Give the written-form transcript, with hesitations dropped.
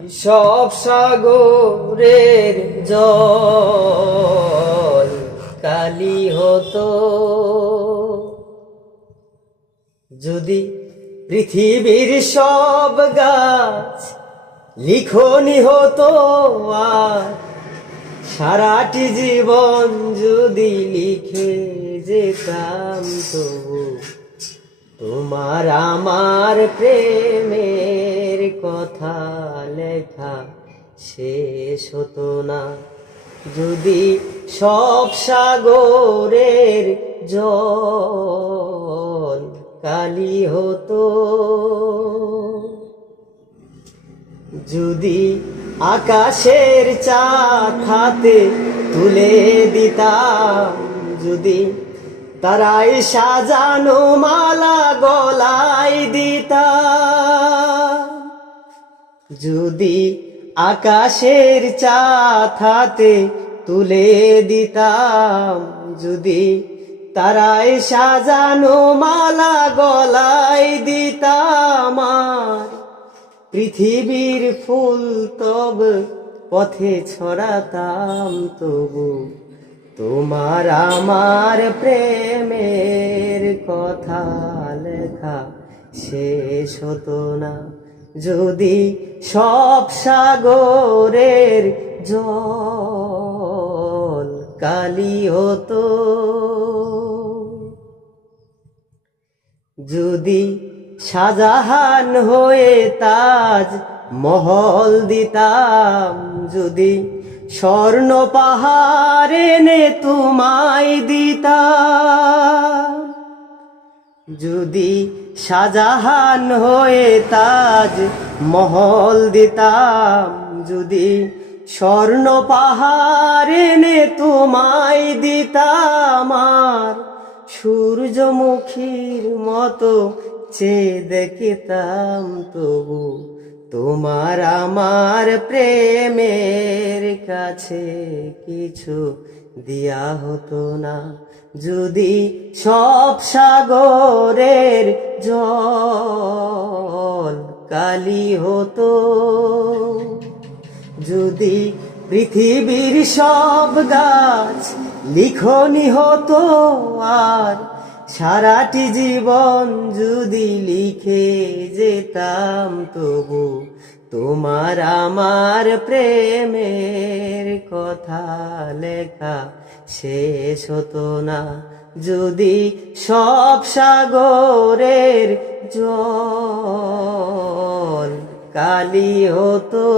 সব সাগরের জল কালি হতো যদি পৃথিবীর সব গাছ লিখনি হতো, আর সারাটি জীবন যদি লিখে যেতাম তবু তোমার আমার প্রেমের কথা লেখা শেষ হতো না। যদি সব সাগরের জল কালি হতো, যদি আকাশের চাঁদ হাতে তুলে দিতাম, যদি তারাই সাজানো মালা গলায় দিতাম, যদি আকাশের চাঁদ হাতে তুলে দিতাম, যদি তারাই সাজানো মালা গলায় দিতাম, আর পৃথিবীর ফুল তব পথে ছড়াতাম তবু তোমার আমার প্রেমের কথা লেখা শেষ হতো না। যদি সব সাগরের জল কালি হতো, যদি শাহজাহান হয়ে তাজ মহল দিতাম, যদি স্বর্ণ পাহাড় এনে তোমায় দিতাম, যদি শাহজাহান হয়ে তাজ মহল দিতাম, যদি স্বর্ণ পাহাড় এনে তোমায় দিতাম, আর সূর্যমুখীর মতো চেয়ে দেখতাম তবু তোমার আমার প্রেমের কাছে কিছু দিয়া হতো না। যদি সব সাগরের জল কালি হতো, যদি পৃথিবীর সব গাছ লিখনি হতো, আর সারাটি জীবন যদি লিখে যেতাম তবু তোমার আমার প্রেমের কথা লেখা শেষ হতো না। যদি সব সাগরের জল কালি হতো।